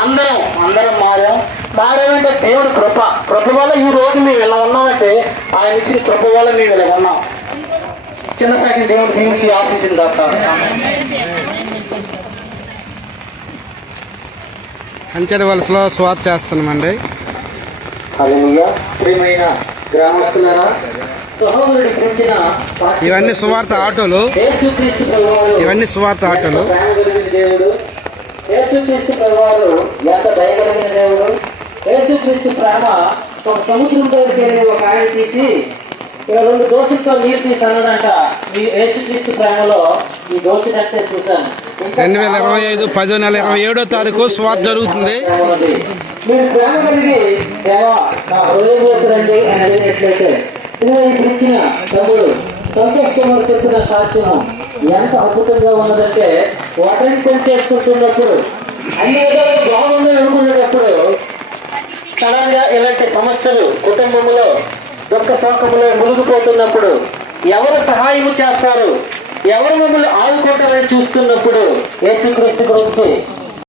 అందరం మారేమంటే దేవుడు కృప వల్ల ఈ రోజు మేము ఇలా ఉన్నామంటే ఆయన ఇచ్చిన కృప వల్ల మేము ఇలా ఉన్నాం. చిన్న సాకి దేవుడు దీనికి ఆశించిన దాకా అంచెల వలసలో స్వార్థ చేస్తున్నామండి. ప్రియమైన గ్రామస్తులారా, సహోదరుడి గురించిన ఇవన్నీ సువార్త ఆటోలు, ఇవన్నీ సువార్త ఆటోలు. దేవుడు యేసుక్రీస్తు ప్రభువారు ఎంత దయగలిగిన దేవుడు. యేసుక్రీస్తు ప్రేమ ఒక సముద్రం దగ్గరికి వెళ్ళి ఒక ఆయన తీసి 2 దోశలతో నీరు తీసి అన్నాడంట. ఈ యేసుక్రీస్తు ప్రేమలో ఈ దోశ అంటే చూశాను. 2025 10వ నెల 27వ తారీఖు స్వార్థ జరుగుతుంది. మీరు ప్రేమ కలిగి దేవా నా హృదయం రండి అని అడిగినట్లయితే ఇచ్చిన తమ్ముడు సంతోష్ చెప్పిన సాక్ష్యం ఎంత అద్భుతంగా ఉన్నదంటే, వాటిని పెళ్లి చేసుకుంటున్నప్పుడు అన్ని విధాలు బాగుందని అనుకునేటప్పుడు సడన్గా ఇలాంటి సమస్యలు కుటుంబంలో దుఃఖ శోకంలో మునిగిపోతున్నప్పుడు ఎవరు సహాయం చేస్తారు, ఎవరు మమ్మల్ని ఆదుకోవటమని చూస్తున్నప్పుడు యేసుక్రీస్తు గురించి